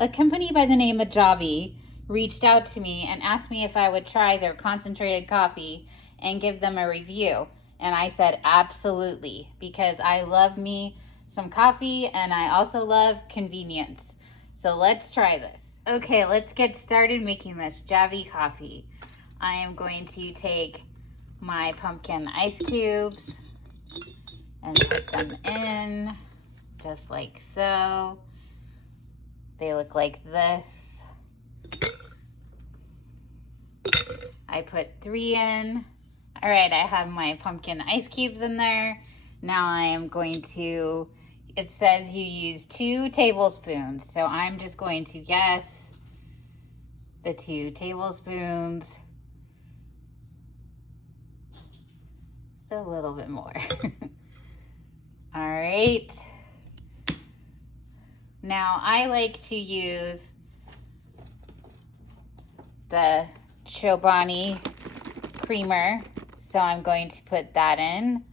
A company by the name of Javy reached out to me and asked me if I would try their concentrated coffee and give them a review. And I said absolutely, because I love me some coffee and I also love convenience. So let's try this. Okay, let's get started making this Javy coffee. I am going to take my pumpkin ice cubes and put them in just like so. They look like this. I put 3 in. All right, I have my pumpkin ice cubes in there. Now I am going to, it says you use 2 tablespoons. So I'm just going to guess the 2 tablespoons. Just a little bit more. All right. Now I like to use the Chobani creamer, so I'm going to put that in.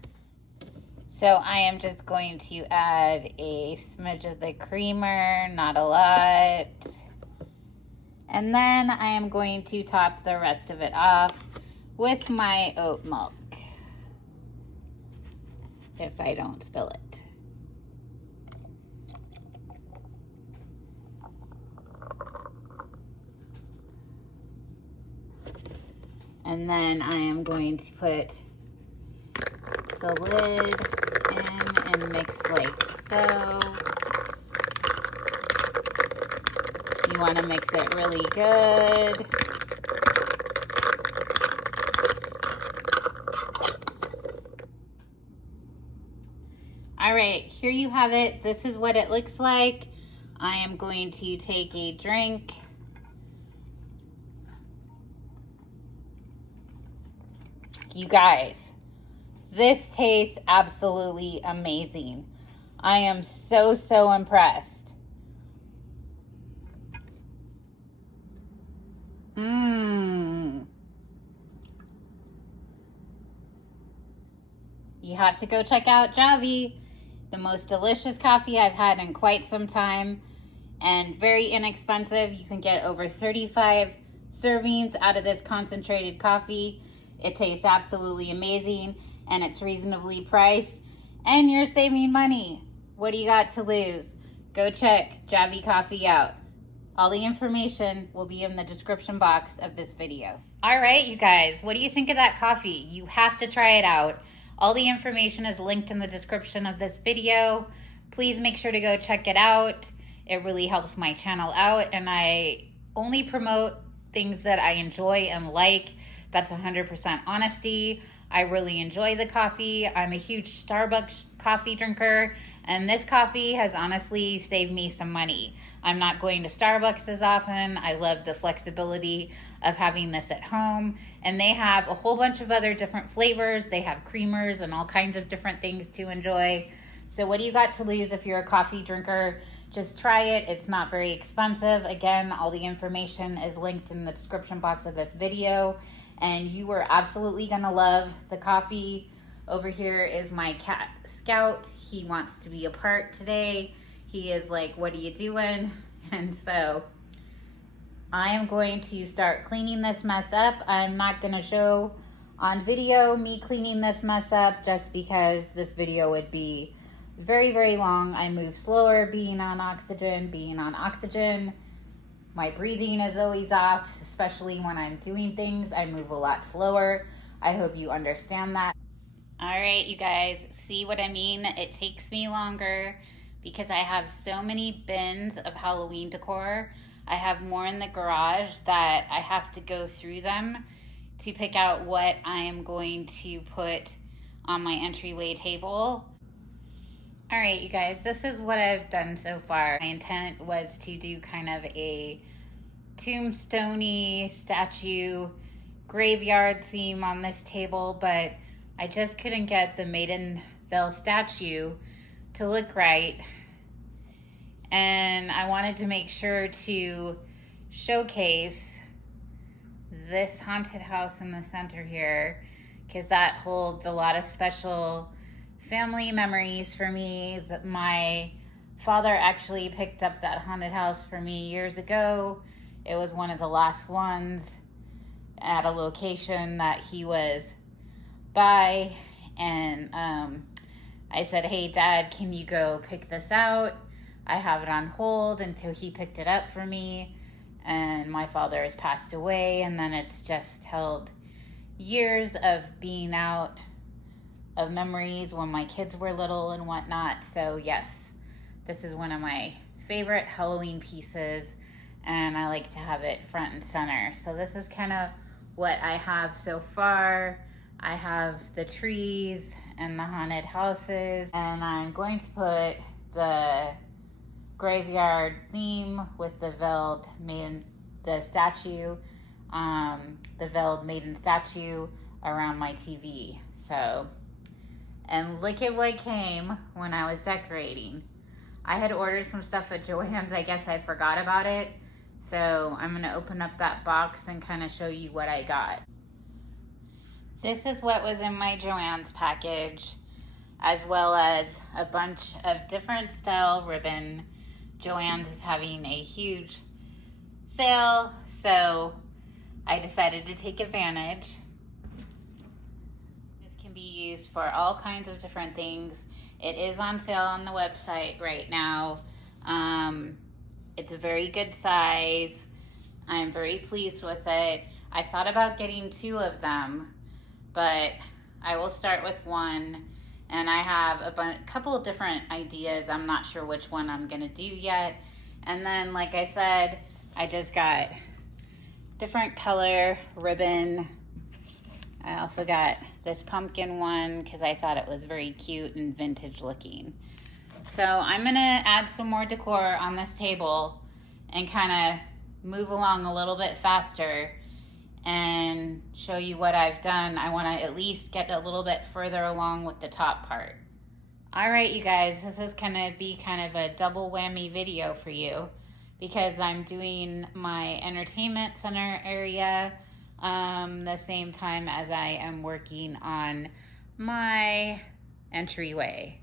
So I am just going to add a smidge of the creamer, not a lot. And then I am going to top the rest of it off with my oat milk, if I don't spill it. And then I am going to put the lid in and mix like so. You want to mix it really good. All right, here you have it. This is what it looks like. I am going to take a drink. You guys, this tastes absolutely amazing. I am so impressed. You have to go check out Javy, the most delicious coffee I've had in quite some time, and very inexpensive. You can get over 35 servings out of this concentrated coffee. It tastes absolutely amazing, and it's reasonably priced, and you're saving money. What do you got to lose? Go check Javy Coffee out. All the information will be in the description box of this video. All right, you guys, what do you think of that coffee? You have to try it out. All the information is linked in the description of this video. Please make sure to go check it out. It really helps my channel out, and I only promote things that I enjoy and like. That's 100% honesty. I really enjoy the coffee. I'm a huge Starbucks coffee drinker, and this coffee has honestly saved me some money. I'm not going to Starbucks as often. I love the flexibility of having this at home, and they have a whole bunch of other different flavors. They have creamers and all kinds of different things to enjoy. So what do you got to lose if you're a coffee drinker? Just try it. It's not very expensive. Again, all the information is linked in the description box of this video. And you are absolutely gonna love the coffee. Over here is my cat, Scout. He wants to be a part today. He is like, what are you doing? And so I am going to start cleaning this mess up. I'm not gonna show on video me cleaning this mess up just because this video would be very long. I move slower being on oxygen. My breathing is always off, especially when I'm doing things. I move a lot slower. I hope you understand that. All right, you guys, see what I mean? It takes me longer because I have so many bins of Halloween decor. I have more in the garage that I have to go through them to pick out what I am going to put on my entryway table. All right, you guys, this is what I've done so far. My intent was to do kind of a tombstone-y statue graveyard theme on this table, but I just couldn't get the Maidenville statue to look right. And I wanted to make sure to showcase this haunted house in the center here, because that holds a lot of special family memories for me. That my father actually picked up that haunted house for me years ago. It was one of the last ones at a location that he was by, and I said, hey Dad, can you go pick this out? I have it on hold until he picked it up for me, and my father has passed away, and then it's just held years of being out of memories when my kids were little and whatnot. So yes, this is one of my favorite Halloween pieces, and I like to have it front and center. So this is kind of what I have so far. I have the trees and the haunted houses, and I'm going to put the graveyard theme with the veiled maiden, the statue, the veiled maiden statue around my TV. So, and look at what came when I was decorating. I had ordered some stuff at Joann's. I guess I forgot about it. So I'm gonna open up that box and kind of show you what I got. This is what was in my Joann's package, as well as a bunch of different style ribbon. Joann's is having a huge sale, so I decided to take advantage. This can be used for all kinds of different things. It is on sale on the website right now. It's a very good size. I'm very pleased with it. I thought about getting 2 of them, but I will start with one, and I have a couple of different ideas. I'm not sure which one I'm gonna do yet. And then, like I said, I just got different color ribbon. I also got this pumpkin one because I thought it was very cute and vintage looking. So I'm gonna add some more decor on this table and kind of move along a little bit faster and show you what I've done. I wanna at least get a little bit further along with the top part. All right, you guys, this is gonna be kind of a double whammy video for you because I'm doing my entertainment center area the same time as I am working on my entryway.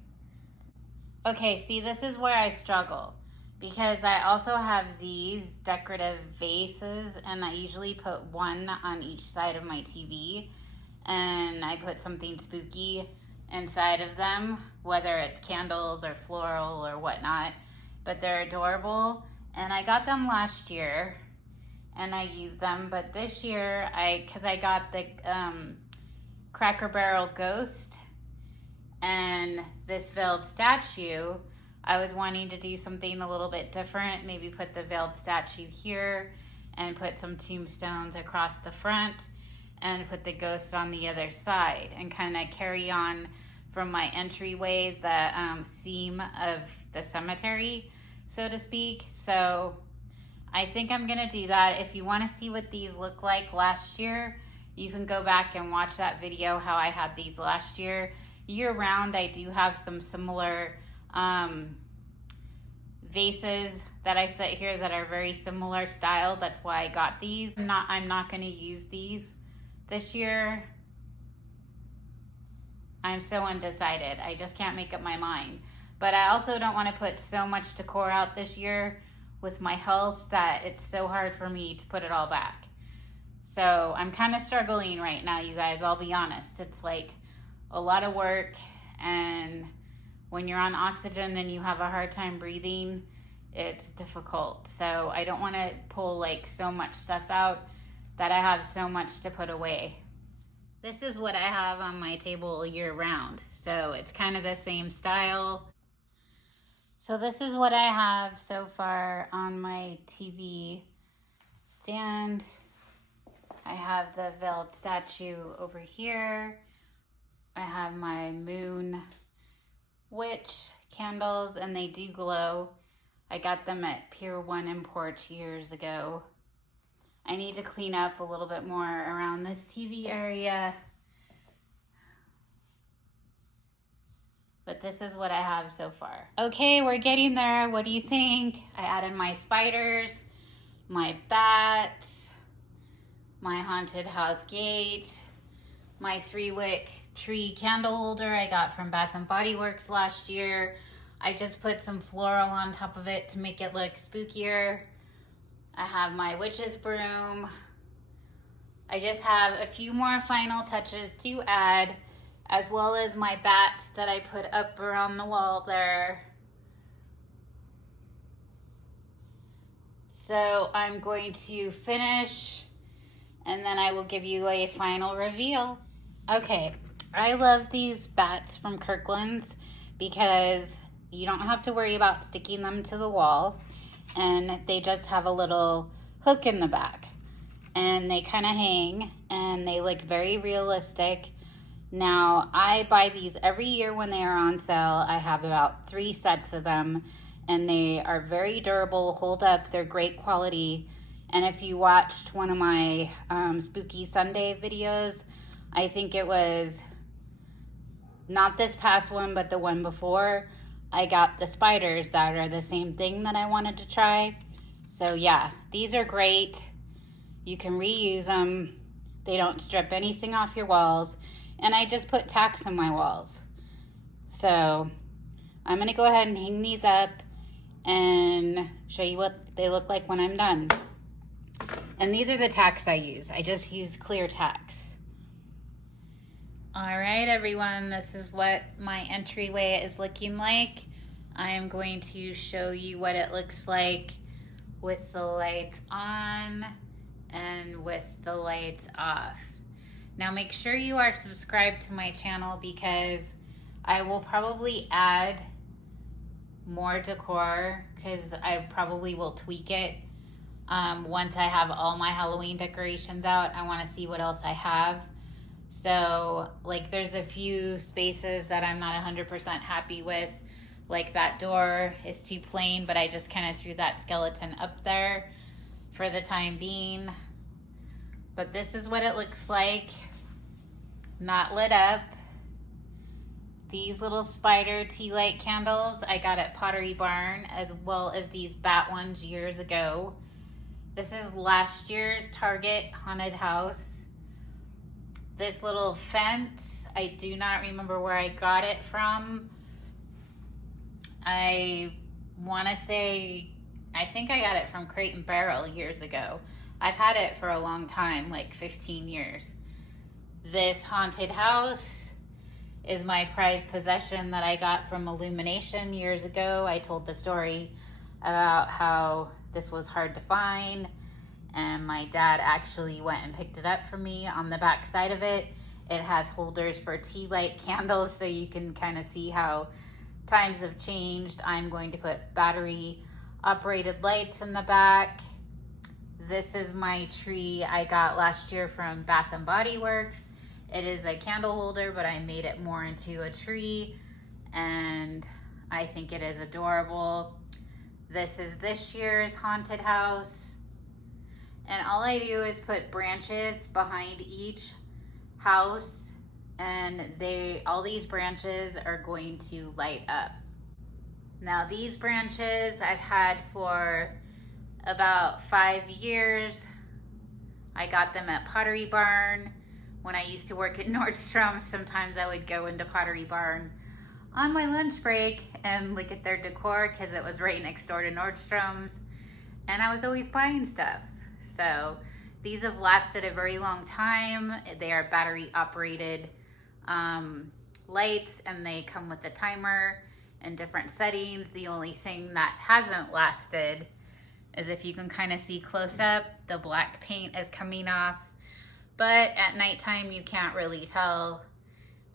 Okay, see, this is where I struggle because I also have these decorative vases, and I usually put one on each side of my TV, and I put something spooky inside of them, whether it's candles or floral or whatnot, but they're adorable. And I got them last year and I used them, but this year, because I got the Cracker Barrel Ghost and this veiled statue, I was wanting to do something a little bit different, maybe put the veiled statue here and put some tombstones across the front and put the ghost on the other side and kind of carry on from my entryway the theme of the cemetery, so to speak. So I think I'm gonna do that. If you wanna see what these look like last year, you can go back and watch that video how I had these last year. Year round, I do have some similar vases that I set here that are very similar style. That's why I got these. I'm not gonna use these this year. I'm so undecided. I just can't make up my mind. But I also don't want to put so much decor out this year with my health that it's so hard for me to put it all back. So I'm kind of struggling right now, you guys, I'll be honest. It's like a lot of work, and when you're on oxygen and you have a hard time breathing, it's difficult. So I don't want to pull like so much stuff out that I have so much to put away. This is what I have on my table year round. So it's kind of the same style. So this is what I have so far on my TV stand. I have the veiled statue over here. I have my moon witch candles, and they do glow. I got them at Pier 1 Import years ago. I need to clean up a little bit more around this TV area. But this is what I have so far. Okay, we're getting there. What do you think? I added my spiders, my bats, my haunted house gate, my 3-wick tree candle holder I got from Bath & Body Works last year. I just put some floral on top of it to make it look spookier. I have my witch's broom. I just have a few more final touches to add, as well as my bats that I put up around the wall there. So I'm going to finish and then I will give you a final reveal. Okay, I love these bats from Kirkland's because you don't have to worry about sticking them to the wall, and they just have a little hook in the back. And they kind of hang and they look very realistic. Now, I buy these every year when they are on sale. I have about 3 sets of them and they are very durable, hold up, they're great quality. And if you watched one of my Spooky Sunday videos, I think it was not this past one, but the one before, I got the spiders that are the same thing that I wanted to try. So yeah, these are great. You can reuse them. They don't strip anything off your walls. And I just put tacks in my walls. So I'm gonna go ahead and hang these up and show you what they look like when I'm done. And these are the tacks I use. I just use clear tacks. All right, everyone, this is what my entryway is looking like. I am going to show you what it looks like with the lights on and with the lights off. Now make sure you are subscribed to my channel because I will probably add more decor because I probably will tweak it. Once I have all my Halloween decorations out, I want to see what else I have. So like there's a few spaces that I'm not 100% happy with. Like that door is too plain, but I just kind of threw that skeleton up there for the time being. But this is what it looks like, not lit up. These little spider tea light candles I got at Pottery Barn, as well as these bat ones years ago. This is last year's Target haunted house. This little fence, I do not remember where I got it from. I want to say, I think I got it from Crate and Barrel years ago. I've had it for a long time, like 15 years. This haunted house is my prized possession that I got from Illumination years ago. I told the story about how this was hard to find, and my dad actually went and picked it up for me. On the back side of it, it has holders for tea light candles, so you can kind of see how times have changed. I'm going to put battery operated lights in the back. This is my tree I got last year from Bath and Body Works. It is a candle holder, but I made it more into a tree, and I think it is adorable. This is this year's haunted house. And all I do is put branches behind each house, and all these branches are going to light up. Now these branches I've had for about 5 years. I got them at Pottery Barn. When I used to work at Nordstrom, sometimes I would go into Pottery Barn on my lunch break and look at their decor because it was right next door to Nordstrom's, and I was always buying stuff. So these have lasted a very long time. They are battery operated lights, and they come with a timer and different settings. The only thing that hasn't lasted is, if you can kind of see close up, the black paint is coming off, but at nighttime you can't really tell.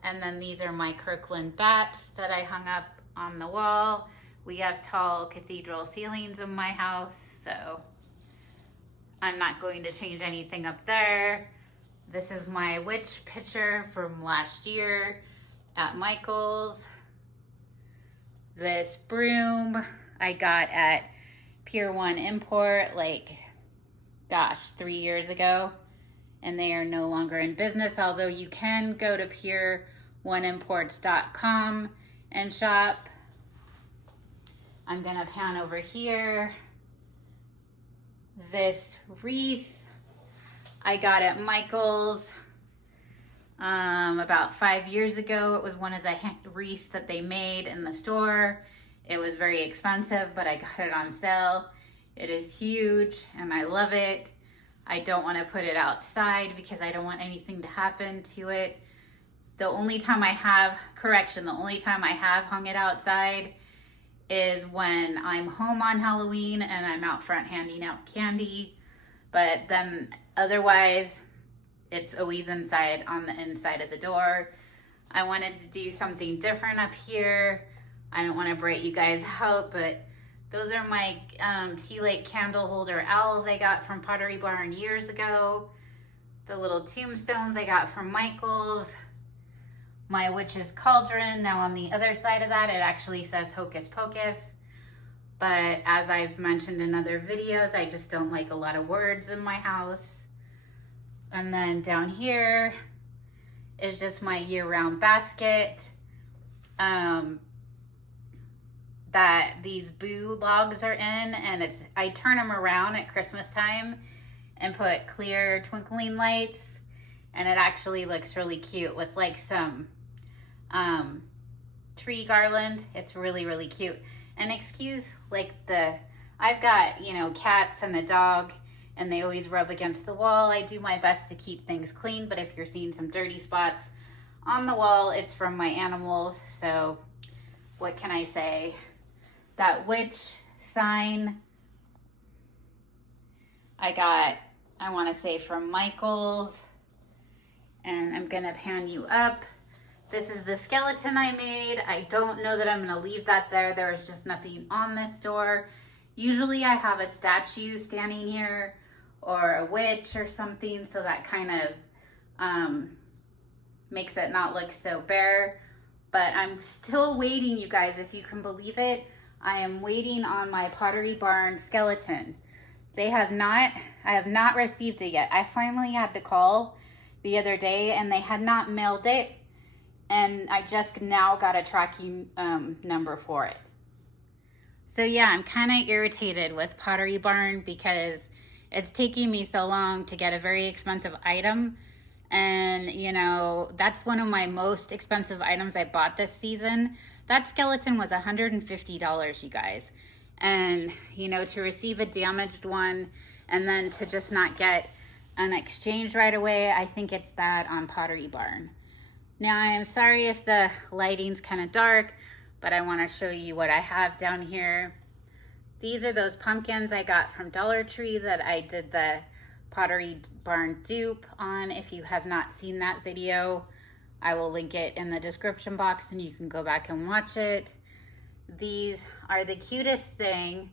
And then these are my Kirkland bats that I hung up on the wall. We have tall cathedral ceilings in my house, so I'm not going to change anything up there. This is my witch picture from last year at Michael's. This broom I got at Pier 1 Import, like, gosh, 3 years ago. And they are no longer in business, although you can go to pier1imports.com and shop. I'm gonna pan over here. This wreath I got at Michael's about 5 years ago. It was one of the wreaths that they made in the store. It was very expensive, but I got it on sale. It is huge and I love it. I don't want to put it outside because I don't want anything to happen to it. The only time I have hung it outside is when I'm home on Halloween and I'm out front handing out candy. But then otherwise, it's always inside, on the inside of the door. I wanted to do something different up here. I don't want to break you guys out, but those are my tea light candle holder owls I got from Pottery Barn years ago. The little tombstones I got from Michael's. My witch's cauldron. Now on the other side of that, it actually says Hocus Pocus. But as I've mentioned in other videos, I just don't like a lot of words in my house. And then down here is just my year-round basket. That these boo logs are in, and I turn them around at Christmas time and put clear twinkling lights, and it actually looks really cute with like some tree garland. It's really, really cute. And excuse like I've got, you know, cats and a dog, and they always rub against the wall. I do my best to keep things clean, but if you're seeing some dirty spots on the wall, it's from my animals. So what can I say? That witch sign I want to say from Michael's, and I'm gonna pan you up. This is the skeleton I made. I don't know that I'm gonna leave that there. There's just nothing on this door. Usually I have a statue standing here or a witch or something, so that kind of makes it not look so bare. But I'm still waiting, you guys, if you can believe it. I am waiting on my Pottery Barn skeleton. I have not received it yet. I finally had to call the other day and they had not mailed it. And I just now got a tracking number for it. So yeah, I'm kind of irritated with Pottery Barn because it's taking me so long to get a very expensive item. And you know, that's one of my most expensive items I bought this season. That skeleton was $150, you guys. And you know, to receive a damaged one and then to just not get an exchange right away, I think it's bad on Pottery Barn. Now I am sorry if the lighting's kind of dark, but I want to show you what I have down here. These are those pumpkins I got from Dollar Tree that I did the Pottery Barn dupe on. If you have not seen that video, I will link it in the description box and you can go back and watch it. These are the cutest thing.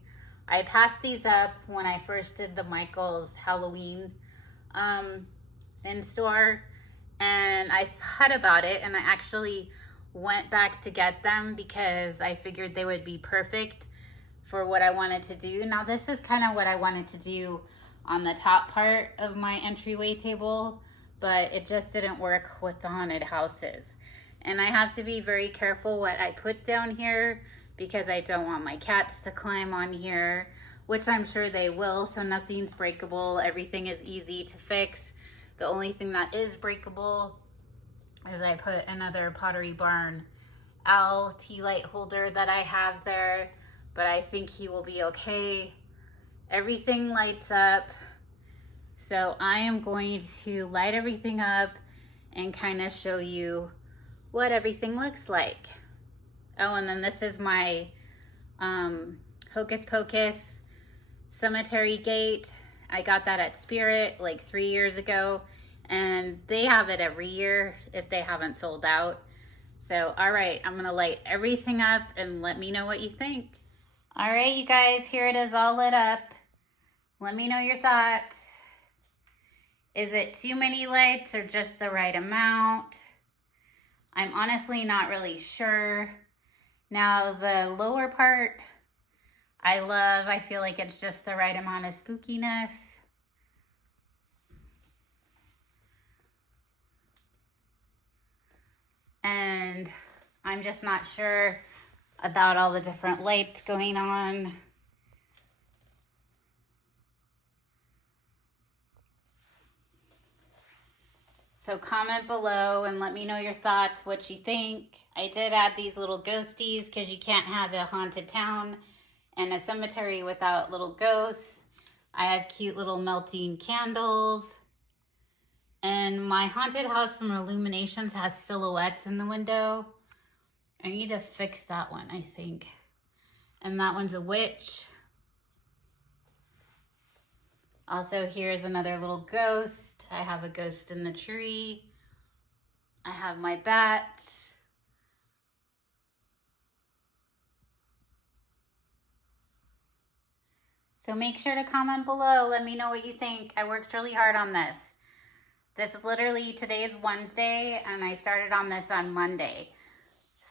I passed these up when I first did the Michael's Halloween in store, and I thought about it and I actually went back to get them because I figured they would be perfect for what I wanted to do. Now this is kind of what I wanted to do on the top part of my entryway table, but it just didn't work with the haunted houses. And I have to be very careful what I put down here because I don't want my cats to climb on here, which I'm sure they will, so nothing's breakable. Everything is easy to fix. The only thing that is breakable is I put another Pottery Barn owl tea light holder that I have there, but I think he will be okay. Everything lights up. So I am going to light everything up and kind of show you what everything looks like. Oh, and then this is my Hocus Pocus cemetery gate. I got that at Spirit like 3 years ago, and they have it every year if they haven't sold out. So, all right, I'm gonna light everything up and let me know what you think. All right, you guys, here it is all lit up. Let me know your thoughts. Is it too many lights or just the right amount? I'm honestly not really sure. Now the lower part, I love. I feel like it's just the right amount of spookiness. And I'm just not sure about all the different lights going on. So comment below and let me know your thoughts, what you think. I did add these little ghosties because you can't have a haunted town and a cemetery without little ghosts. I have cute little melting candles. And my haunted house from Illuminations has silhouettes in the window. I need to fix that one, I think. And that one's a witch. Also, here's another little ghost. I have a ghost in the tree. I have my bats. So make sure to comment below. Let me know what you think. I worked really hard on this. Today is Wednesday, and I started on this on Monday.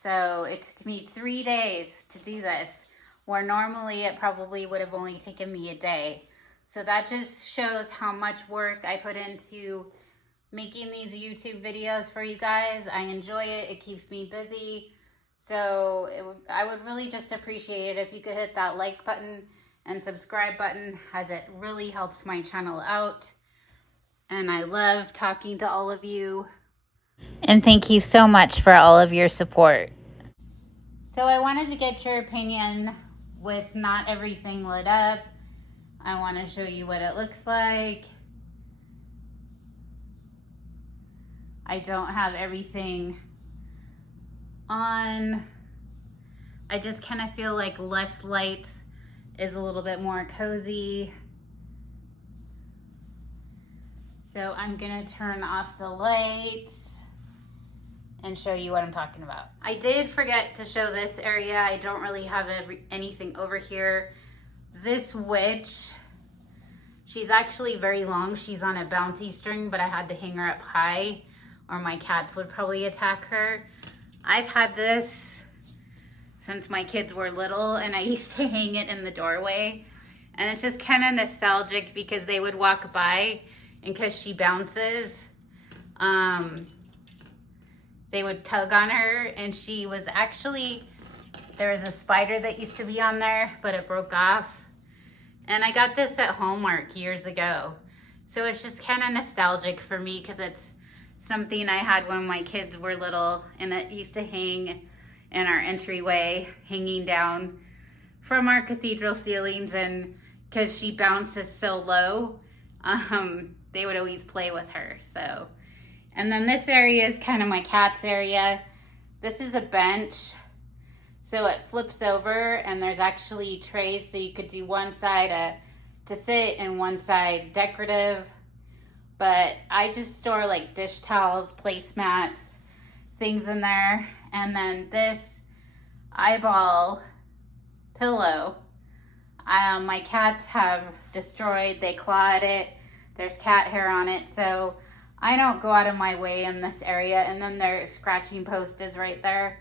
So it took me 3 days to do this, where normally it probably would have only taken me a day. So that just shows how much work I put into making these YouTube videos for you guys. I enjoy it. It keeps me busy. So I would really just appreciate it if you could hit that like button and subscribe button, as it really helps my channel out. And I love talking to all of you. And thank you so much for all of your support. So I wanted to get your opinion with not everything lit up. I want to show you what it looks like. I don't have everything on. I just kind of feel like less lights is a little bit more cozy. So I'm gonna turn off the lights and show you what I'm talking about. I did forget to show this area. I don't really have anything over here. This witch, she's actually very long. She's on a bouncy string, but I had to hang her up high or my cats would probably attack her. I've had this since my kids were little, and I used to hang it in the doorway. And it's just kind of nostalgic because they would walk by, and because she bounces, they would tug on her, and she was actually, there was a spider that used to be on there, but it broke off. And I got this at Hallmark years ago. So it's just kind of nostalgic for me because it's something I had when my kids were little, and it used to hang in our entryway, hanging down from our cathedral ceilings. And because she bounces so low, they would always play with her. So, and then this area is kind of my cat's area. This is a bench, so it flips over, and there's actually trays, so you could do one side to sit and one side decorative. But I just store like dish towels, placemats, things in there. And then this eyeball pillow, my cats have destroyed. They clawed it. There's cat hair on it, so I don't go out of my way in this area. And then their scratching post is right there.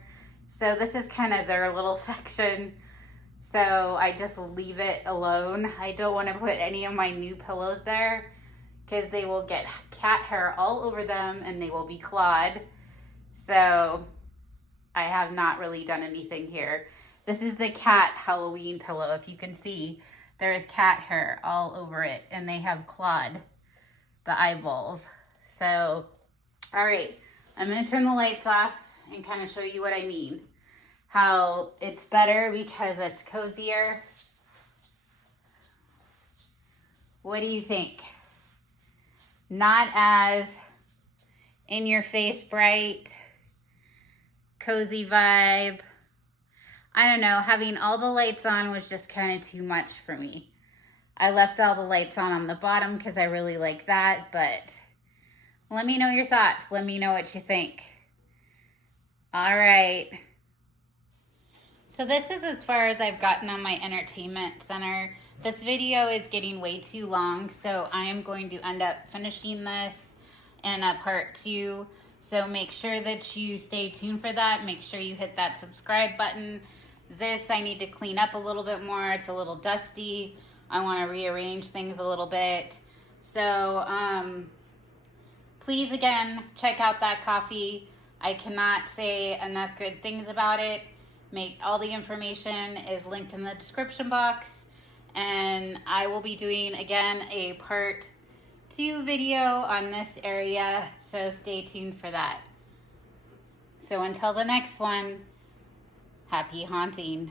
So this is kind of their little section. So I just leave it alone. I don't want to put any of my new pillows there because they will get cat hair all over them and they will be clawed. So I have not really done anything here. This is the cat Halloween pillow. If you can see, there is cat hair all over it, and they have clawed the eyeballs. So, all right, I'm gonna turn the lights off and kind of show you what I mean. How it's better because it's cozier. What do you think? Not as in your face bright, cozy vibe. I don't know, having all the lights on was just kind of too much for me. I left all the lights on the bottom because I really like that, but let me know your thoughts. Let me know what you think. All right. So this is as far as I've gotten on my entertainment center. This video is getting way too long, so I am going to end up finishing this in a part 2. So make sure that you stay tuned for that. Make sure you hit that subscribe button. This I need to clean up a little bit more. It's a little dusty. I want to rearrange things a little bit. So please, again, check out that coffee. I cannot say enough good things about it. All the information is linked in the description box. And I will be doing, again, a part 2 video on this area, so stay tuned for that. So until the next one, happy haunting.